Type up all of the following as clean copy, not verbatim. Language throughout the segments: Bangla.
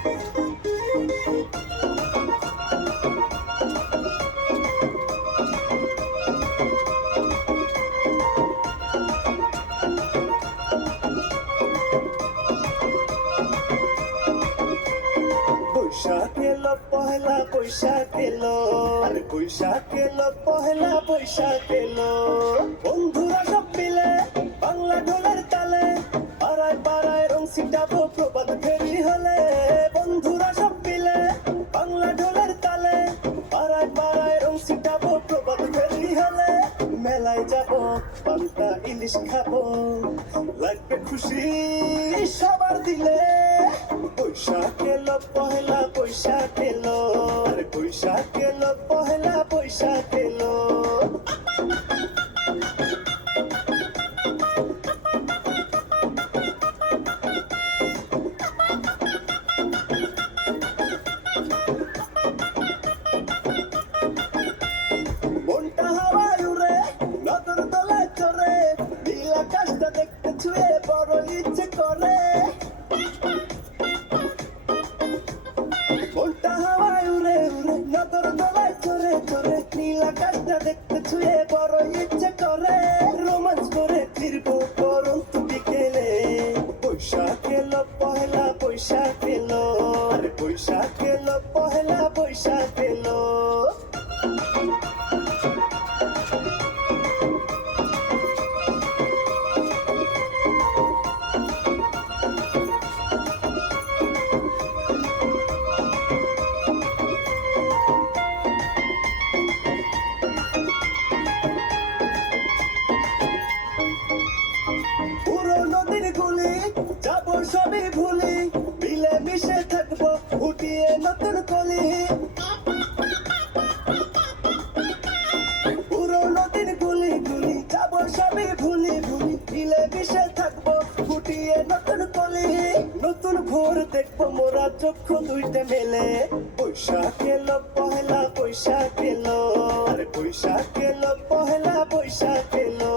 বৈশাখ এলো পহেলা বৈশাখ এলো, আরে বৈশাখ এলো পহেলা বৈশাখ এলো। বন্ধুরা সব মিলে বাংলা ঢোলের তালে পাড়ায় পাড়ায় রং ছিটাবো প্রভাত ফেরি হলে। বন্ধুরা সব মিলে বাংলা ঢোলের তালে পাড়ায় পাড়ায় রং ছিটাবো প্রভাত ফেরি হলে। মেলায় যাবো পান্তা ইলিশ খাবো, লাগবে খুশি সবার দিলে। বৈশাখ এলো পহেলা বৈশাখ এলো, আরে বৈশাখ এলো পহেলা বৈশাখ এলো। মনটা হাওয়ায় উড়ে নগর দোলায় চড়ে, নীল আকাশটা দেখতে ছুঁয়ে বড় ইচ্ছে করে। মনটা হাওয়ায় উড়ে উড়ে নগর দোলায় চড়ে চড়ে, নীল আকাশটা দেখতে ছুঁয়ে বড় ইচ্ছে করে। রোমাঞ্চ করে ফিরবো পরন্ত বিকেলে। বৈশাখ এলো পহেলা বৈশাখ এলো, আরে বৈশাখ এলো পহেলা বৈশাখ এলো। পুরোনো দিনগুলি যাবো সবই ভুলি, মিলে মিশে থাকবো ফুটিয়ে নতুন কলি। পুরোনো দিনগুলি গুলি যাবো সবই ভুলি ভুলি, মিলে মিশে থাকবো ফুটিয়ে নতুন কলি। নতুন ভোর দেখবো মোরা চক্ষু দুইটা মেলে। বৈশাখ এলো পহেলা বৈশাখ এলো, আরে বৈশাখ এলো পহেলা বৈশাখ এলো।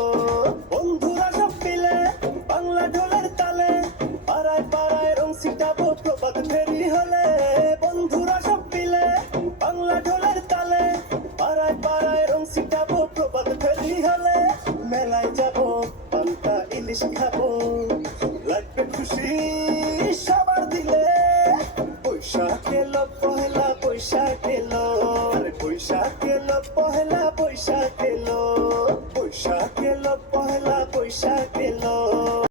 বন্ধুরা সব মিলে বাংলা ঢোলের তালে পাড়ায় পাড়ায় রং ছিটাবো প্রভাত ফেরি হলে। বন্ধুরা সব মিলে বাংলা ঢোলের তালে পাড়ায় পাড়ায় রং ছিটাবো প্রভাত ফেরি হলে। মেলায় যাবো পান্তা ইলিশ খাবো, লাগবে খুশি